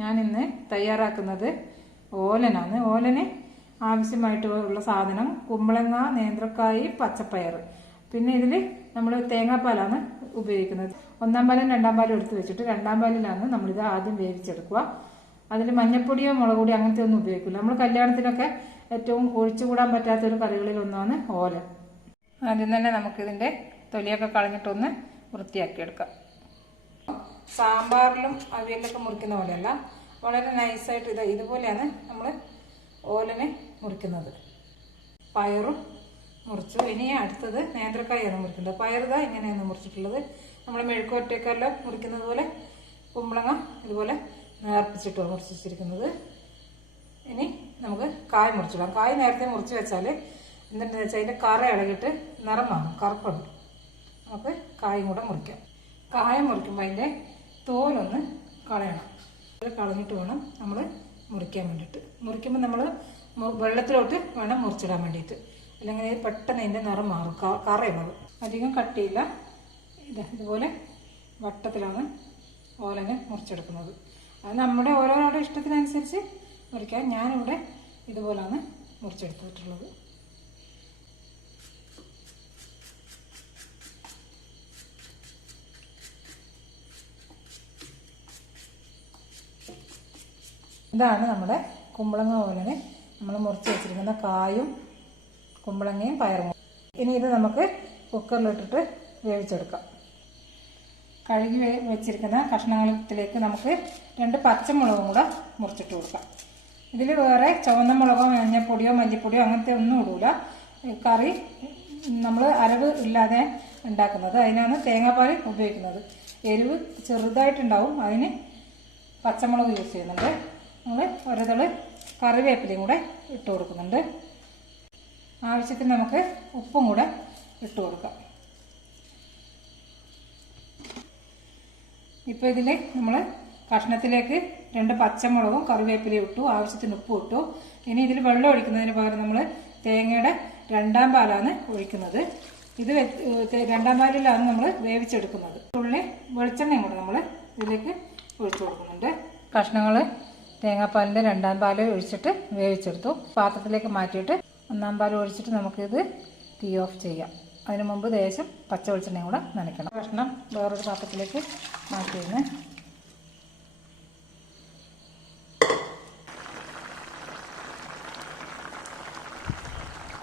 ഞാനിന്ന് തയ്യാറാക്കുന്നത് ഓലനാണ്. ഓലന് ആവശ്യമായിട്ടുള്ള സാധനം കുമ്പളങ്ങ നേന്ത്രക്കായ് പച്ചപ്പയർ. പിന്നെ ഇതിൽ നമ്മൾ തേങ്ങാപ്പാലാണ് ഉപയോഗിക്കുന്നത്. ഒന്നാം പാലും രണ്ടാം പാലും എടുത്ത് വെച്ചിട്ട് രണ്ടാം പാലിലാണ് നമ്മളിത് ആദ്യം വേവിച്ചെടുക്കുക. അതിൽ മഞ്ഞപ്പൊടിയോ മുളക് പൊടിയോ അങ്ങനത്തെ ഒന്നും ഉപയോഗിക്കില്ല നമ്മൾ കല്യാണത്തിനൊക്കെ ഏറ്റവും ഒഴിച്ചുകൂടാൻ പറ്റാത്ത ഒരു കറികളിൽ ഒന്നാണ് ഓല. ആദ്യം തന്നെ നമുക്കിതിന്റെ തൊലിയൊക്കെ കളഞ്ഞിട്ടൊന്ന് വൃത്തിയാക്കിയെടുക്കാം. സാമ്പാറിലും അവിയലിലൊക്കെ മുറിക്കുന്ന പോലെയല്ല. വളരെ നൈസായിട്ട് ഇത് ഇതുപോലെയാണ് നമ്മൾ ഓലനെ മുറിക്കുന്നത്. പയറും മുറിച്ചു. ഇനി അടുത്തത് നേന്ത്രക്കായാണ് മുറിക്കുന്നത്. പയറുതാ ഇങ്ങനെയാണ് മുറിച്ചിട്ടുള്ളത്. നമ്മൾ മെഴുക്കുവറ്റക്കെല്ലാം മുറിക്കുന്നത് പോലെ കുമ്പളങ്ങ ഇതുപോലെ നേർപ്പിച്ചിട്ടോ മുറിച്ച് വെച്ചിരിക്കുന്നത്. ഇനി നമുക്ക് കായ മുറിച്ചിടാം. കായ നേരത്തെ മുറിച്ച് വെച്ചാൽ എന്താണെന്ന് വെച്ചാൽ അതിന്റെ കറ ഇളകിയിട്ട് നിറം കറുപ്പുണ്ട്. നമുക്ക് കായും കൂടെ മുറിക്കാം. കായ മുറിക്കുമ്പോൾ അതിന്റെ തോലൊന്ന് കളയണം. കളഞ്ഞിട്ട് വേണം നമ്മൾ മുറിക്കാൻ വേണ്ടിയിട്ട്. മുറിക്കുമ്പോൾ നമ്മൾ വെള്ളത്തിലോട്ട് വേണം മുറിച്ചിടാൻ വേണ്ടിയിട്ട്. അല്ലെങ്കിൽ പെട്ടെന്ന് അതിന്റെ നിറം മാറും കറയുള്ളത് അധികം കട്ടിയില്ല. ഇത് ഇതുപോലെ വട്ടത്തിലാണ് ഓലനെ മുറിച്ചെടുക്കുന്നത്. അത് നമ്മുടെ ഓരോരുടെ ഇഷ്ടത്തിനനുസരിച്ച് മുറിക്കാം. ഞാനിവിടെ ഇതുപോലാണ് മുറിച്ചെടുത്തിട്ടുള്ളത്. ഇതാണ് നമ്മുടെ കുമ്പളങ്ങ പോലെ നമ്മൾ മുറിച്ച് വെച്ചിരിക്കുന്ന കായും കുമ്പളങ്ങയും പയറും. ഇനി ഇത് നമുക്ക് കുക്കറിലിട്ടിട്ട് വേവിച്ചെടുക്കാം. കഴുകി വെച്ചിരിക്കുന്ന കഷ്ണങ്ങളിലേക്ക് നമുക്ക് രണ്ട് പച്ചമുളകും കൂടെ മുറിച്ചിട്ട് കൊടുക്കാം. ഇതിൽ വേറെ ചുവന്ന മുളകോ മഞ്ഞപ്പൊടിയോ മല്ലിപ്പൊടിയോ അങ്ങനത്തെ ഒന്നും ഇടൂല. കറി നമ്മൾ അരവ് ഇല്ലാതെ ഉണ്ടാക്കുന്നത്. അതിനാണ് തേങ്ങാപ്പാൽ ഉപയോഗിക്കുന്നത്. എരിവ് ചെറുതായിട്ടുണ്ടാവും. അതിന് പച്ചമുളക് യൂസ് ചെയ്യുന്നുണ്ട്. നമ്മൾ ഒരതൾ കറിവേപ്പിലയും കൂടെ ഇട്ട് കൊടുക്കുന്നുണ്ട്. ആവശ്യത്തിന് നമുക്ക് ഉപ്പും കൂടെ ഇട്ട് കൊടുക്കാം. ഇപ്പോൾ ഇതിൽ നമ്മൾ കഷ്ണത്തിലേക്ക് രണ്ട് പച്ചമുളകും കറിവേപ്പിലയും ഇട്ടു ആവശ്യത്തിന് ഉപ്പും ഇട്ടു. ഇനി ഇതിൽ വെള്ളം ഒഴിക്കുന്നതിന് പകരം നമ്മൾ തേങ്ങയുടെ രണ്ടാം പാലാണ് ഒഴിക്കുന്നത്. ഇത് രണ്ടാം പാലിലാണ് നമ്മൾ വേവിച്ചെടുക്കുന്നത്. ഉള്ളി വെളിച്ചെണ്ണയും കൂടെ നമ്മൾ ഇതിലേക്ക് ഒഴിച്ചു കൊടുക്കുന്നുണ്ട്. കഷ്ണങ്ങൾ തേങ്ങാപ്പാലിന്റെ രണ്ടാം പാൽ ഒഴിച്ചിട്ട് വേവിച്ചെടുത്തു. പാത്രത്തിലേക്ക് മാറ്റിയിട്ട് ഒന്നാം പാൽ ഒഴിച്ചിട്ട് നമുക്കിത് തീ ഓഫ് ചെയ്യാം. അതിനു മുമ്പ് ദേശം പച്ച വെളിച്ചെണ്ണയും കൂടെ നനയ്ക്കണം. കഷ്ണം വേറൊരു പാത്രത്തിലേക്ക് മാറ്റിയിരുന്ന്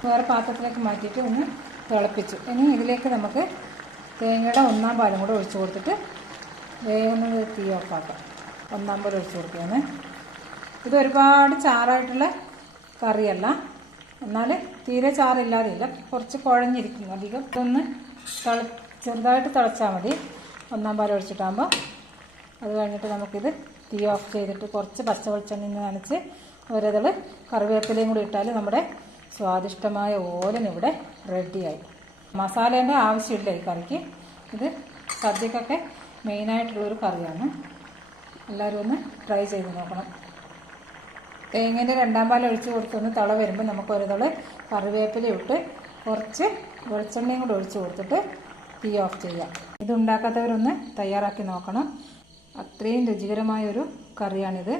വേറെ പാത്രത്തിലേക്ക് മാറ്റിയിട്ട് ഒന്ന് തിളപ്പിച്ചു. ഇനി ഇതിലേക്ക് നമുക്ക് തേങ്ങയുടെ ഒന്നാം പാലും കൂടെ ഒഴിച്ചു കൊടുത്തിട്ട് വേഗം തീ ഓഫാക്കാം ഒന്നാം പാൽ ഒഴിച്ചു കൊടുക്കുകയാണ്. ഇത് ഒരുപാട് ചാറായിട്ടുള്ള കറിയല്ല. എന്നാൽ തീരെ ചാറില്ലാതെയില്ല. കുറച്ച് കുഴഞ്ഞിരിക്കുന്നു. അധികം ഇതൊന്ന് തിള ചെറുതായിട്ട് തിളച്ചാൽ മതി. ഒന്നാം പാൽ ഒഴിച്ചിട്ടാകുമ്പോൾ അത് കഴിഞ്ഞിട്ട് നമുക്കിത് തീ ഓഫ് ചെയ്തിട്ട് കുറച്ച് പച്ച വെളിച്ചെണ്ണ നനച്ച് ഒരതൾ കറിവേപ്പിലയും കൂടി ഇട്ടാൽ നമ്മുടെ സ്വാദിഷ്ടമായ ഓലൻ ഇവിടെ റെഡിയായി. മസാലേന്റെ ആവശ്യമില്ല ഈ കറിക്ക്. ഇത് സദ്യക്കൊക്കെ മെയിനായിട്ടുള്ളൊരു കറിയാണ്. എല്ലാവരും ഒന്ന് ട്രൈ ചെയ്ത് നോക്കണം. തേങ്ങേന്റെ രണ്ടാം പാൽ ഒഴിച്ച് കൊടുത്തൊന്ന് തള വരുമ്പോൾ നമുക്ക് ഒരു തള കറിവേപ്പില ഇട്ട് കുറച്ച് വെളിച്ചെണ്ണയും കൂടെ ഒഴിച്ച് കൊടുത്തിട്ട് തീ ഓഫ് ചെയ്യാം. ഇതുണ്ടാക്കാത്തവരൊന്ന് തയ്യാറാക്കി നോക്കണം. അത്രയും രുചികരമായൊരു കറിയാണിത്.